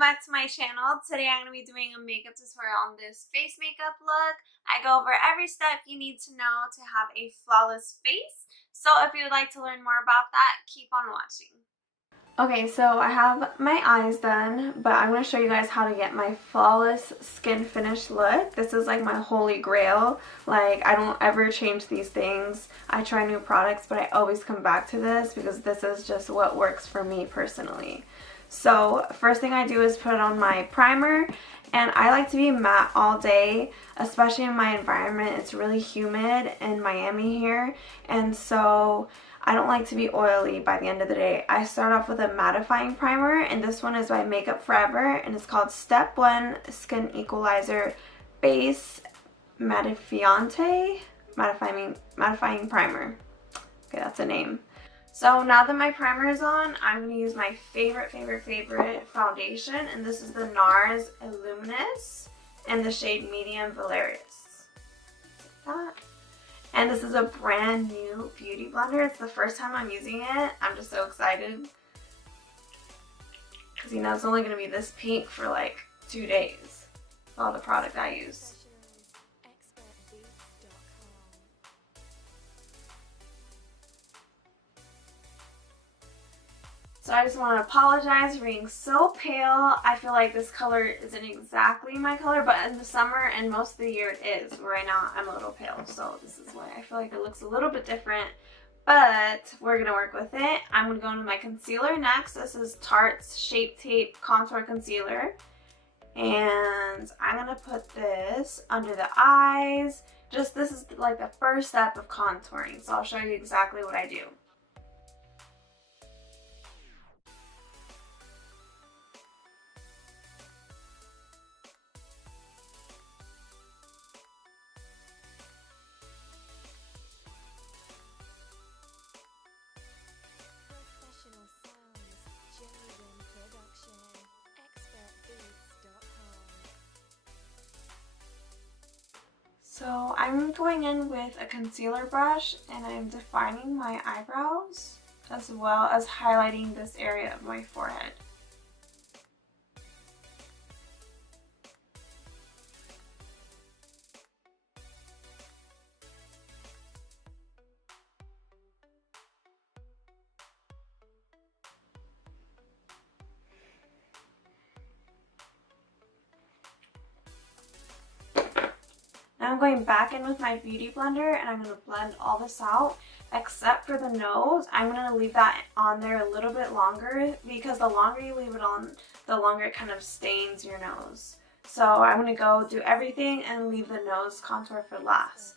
back to my channel. Today I'm going to be doing a makeup tutorial on this face makeup look. I go over every step you need to know to have a flawless face. So if you would like to learn more about that, keep on watching. Okay, so I have my eyes done, but I'm going to show you guys how to get my flawless skin finish look. This is like my holy grail. Like, I don't ever change these things. I try new products, but I always come back to this because this is just what works for me personally. So first thing I do is put on my primer, and I like to be matte all day, especially in my environment. It's really humid in Miami here, and so I don't like to be oily by the end of the day. I start off with a mattifying primer, and this one is by Makeup Forever, and it's called Step 1 Skin Equalizer Base Mattifying Primer. Okay, that's a name. So now that my primer is on, I'm going to use my favorite foundation, and this is the NARS Illuminous in the shade Medium Valerius. Like that. And this is a brand new beauty blender. It's the first time I'm using it. I'm just so excited. Because you know it's only going to be this pink for like 2 days. All the product I use. So I just want to apologize for being so pale. I feel like this color isn't exactly my color, but in the summer and most of the year it is. Right now I'm a little pale, so this is why I feel like it looks a little bit different. But we're going to work with it. I'm going to go into my concealer next. This is Tarte's Shape Tape Contour Concealer. And I'm going to put this under the eyes. This is like the first step of contouring, so I'll show you exactly what I do. So I'm going in with a concealer brush, and I'm defining my eyebrows as well as highlighting this area of my forehead. Now I'm going back in with my beauty blender, and I'm going to blend all this out except for the nose. I'm going to leave that on there a little bit longer because the longer you leave it on, the longer it kind of stains your nose. So I'm going to go do everything and leave the nose contour for last.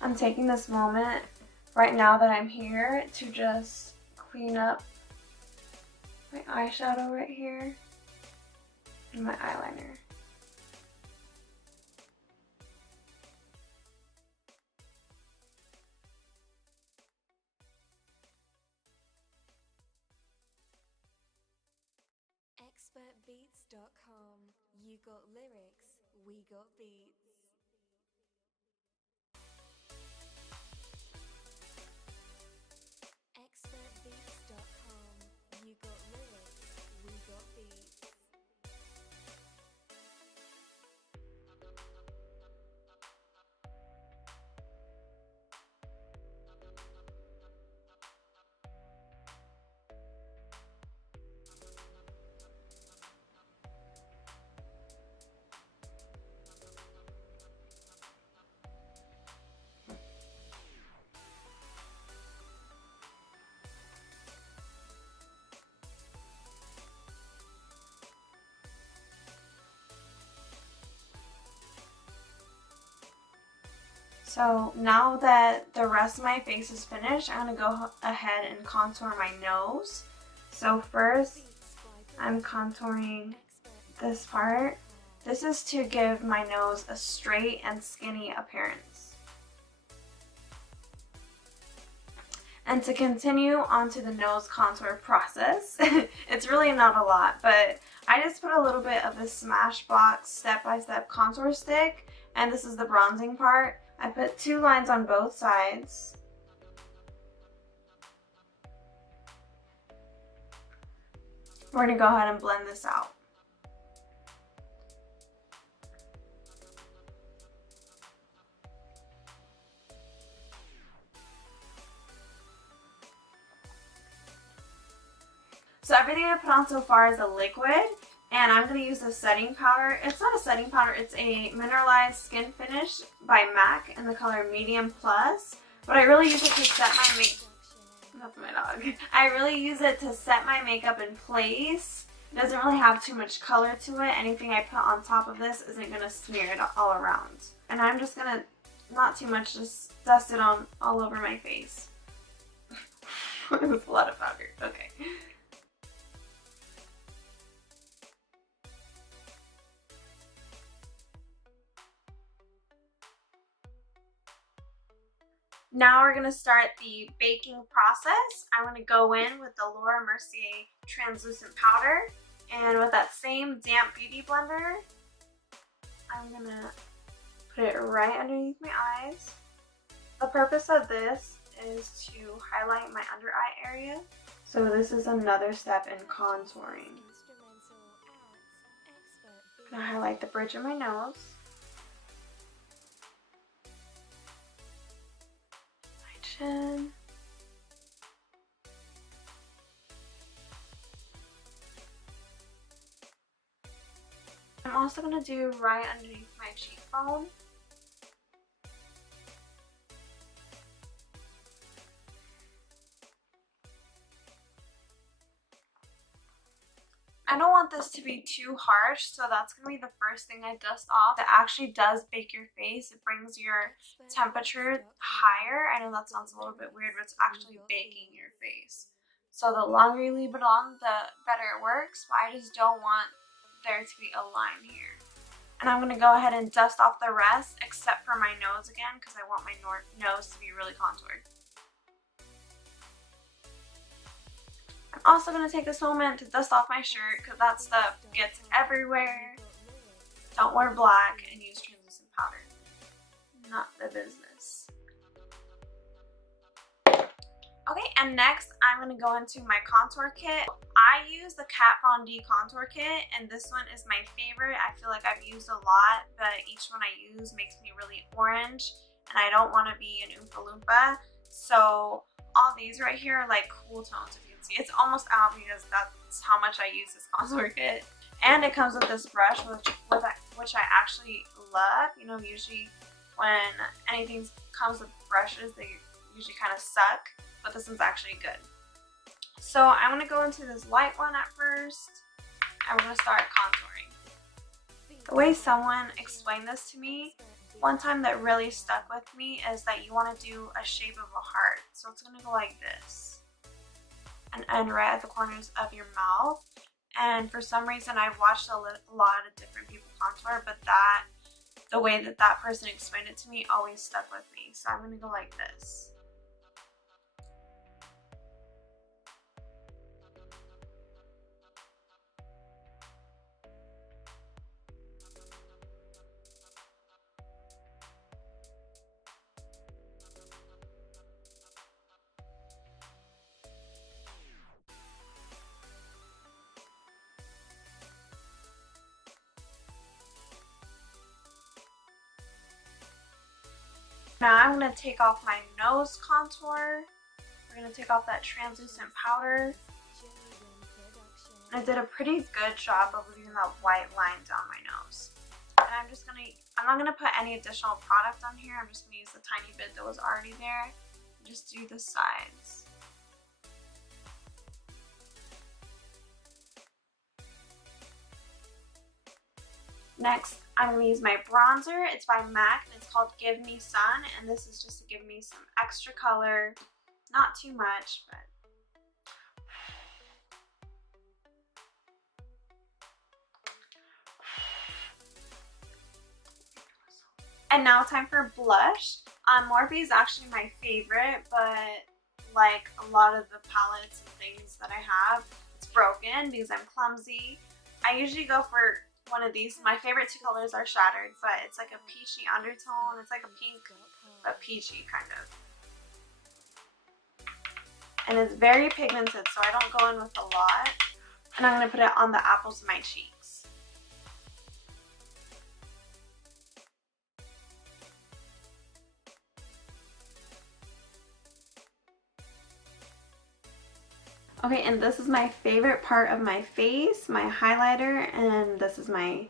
I'm taking this moment right now that I'm here to just clean up my eyeshadow right here and my eyeliner. Expertbeats.com. You got lyrics, we got beats. Expertbeats.com. You got lyrics, we got beats. So now that the rest of my face is finished, I'm going to go ahead and contour my nose. So first, I'm contouring this part. This is to give my nose a straight and skinny appearance. And to continue onto the nose contour process, it's really not a lot, but I just put a little bit of the Smashbox step-by-step contour stick and this is the bronzing part. I put 2 lines on both sides. We're gonna go ahead and blend this out. So everything I put on so far is a liquid, and I'm going to use a setting powder. It's not a setting powder, it's a mineralized skin finish by MAC in the color Medium Plus. But I really use it to set my makeup. That's my dog. I really use it to set my makeup in place. It doesn't really have too much color to it. Anything I put on top of this isn't going to smear it all around. And I'm just going to, not too much, just dust it on all over my face. It was a lot of powder. Okay. Now we're going to start the baking process. I'm going to go in with the Laura Mercier translucent powder, and with that same damp beauty blender, I'm going to put it right underneath my eyes. The purpose of this is to highlight my under eye area. So this is another step in contouring. I'm going to highlight the bridge of my nose. Chin. I'm also going to do right underneath my cheekbone. I don't want this to be too harsh, so that's going to be the first thing I dust off. It actually does bake your face. It brings your temperature higher. I know that sounds a little bit weird, but it's actually baking your face. So the longer you leave it on, the better it works, but I just don't want there to be a line here. And I'm going to go ahead and dust off the rest, except for my nose again, because I want my nose to be really contoured. I'm also going to take this moment to dust off my shirt because that stuff gets everywhere. Don't wear black and use translucent powder. Not the business. Okay, and next I'm going to go into my contour kit. I use the Kat Von D contour kit, and this one is my favorite. I feel like I've used a lot, but each one I use makes me really orange, and I don't want to be an Oompa Loompa. So all these right here are like cool tones. See, it's almost out because that's how much I use this contour kit. And it comes with this brush, which I actually love. You know, usually when anything comes with brushes, they usually kind of suck, but this one's actually good. So I'm going to go into this light one at first, and we're going to start contouring. The way someone explained this to me one time that really stuck with me is that you want to do a shape of a heart. So it's going to go like this. And end right at the corners of your mouth. And for some reason I've watched a lot of different people contour, but the way that person explained it to me always stuck with me. So I'm going to go like this. Now I'm going to take off my nose contour. We're going to take off that translucent powder. I did a pretty good job of leaving that white line down my nose. And I'm not going to put any additional product on here. I'm just going to use the tiny bit that was already there. And just do the sides. Next, I'm going to use my bronzer. It's by MAC and it's called Give Me Sun, and this is just to give me some extra color. Not too much, but and now time for blush. Morphe is actually my favorite, but like a lot of the palettes and things that I have, it's broken because I'm clumsy. I usually go for one of these. My favorite two colors are Shattered, but it's like a peachy undertone. It's like a pink, but peachy kind of. And it's very pigmented, so I don't go in with a lot. And I'm going to put it on the apples of my cheeks. Okay, and this is my favorite part of my face, my highlighter, and this is my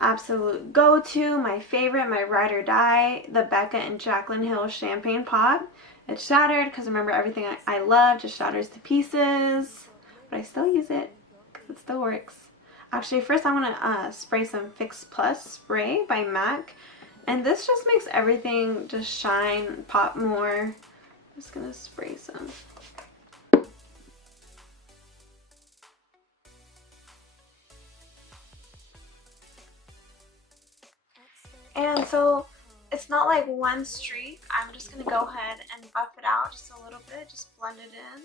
absolute go-to, my favorite, my ride or die, the Becca and Jaclyn Hill Champagne Pop. It's shattered because remember everything I love just shatters to pieces, but I still use it because it still works. Actually, first I want to spray some Fix Plus spray by MAC, and this just makes everything just shine, pop more. I'm just going to spray some. And so it's not like one streak. I'm just going to go ahead and buff it out just a little bit, just blend it in.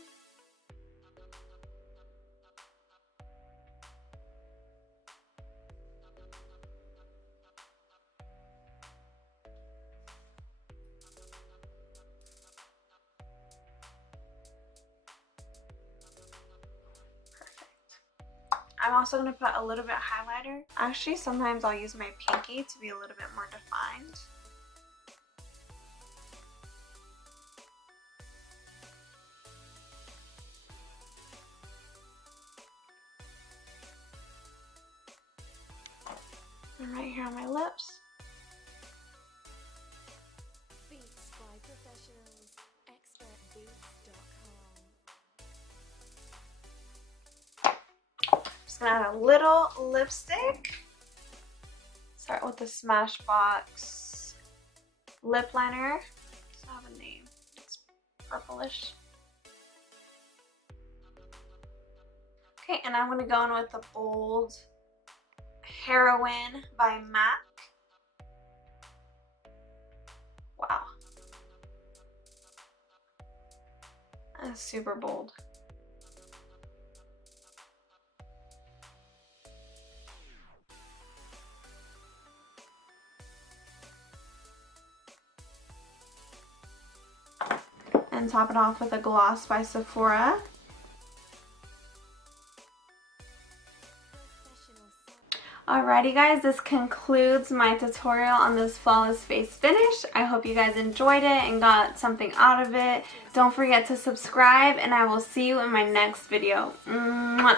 I'm also going to put a little bit of highlighter. Actually, sometimes I'll use my pinky to be a little bit more defined. And right here on my lips. Beats by professionals. Expertbeats.com. Just going to add a little lipstick. Start with the Smashbox lip liner. It doesn't have a name. It's purplish. Okay, and I'm going to go in with the bold Heroine by MAC. Wow. That's super bold. And top it off with a gloss by Sephora. Alrighty guys, this concludes my tutorial on this flawless face finish. I hope you guys enjoyed it and got something out of it. Don't forget to subscribe and I will see you in my next video. Mwah.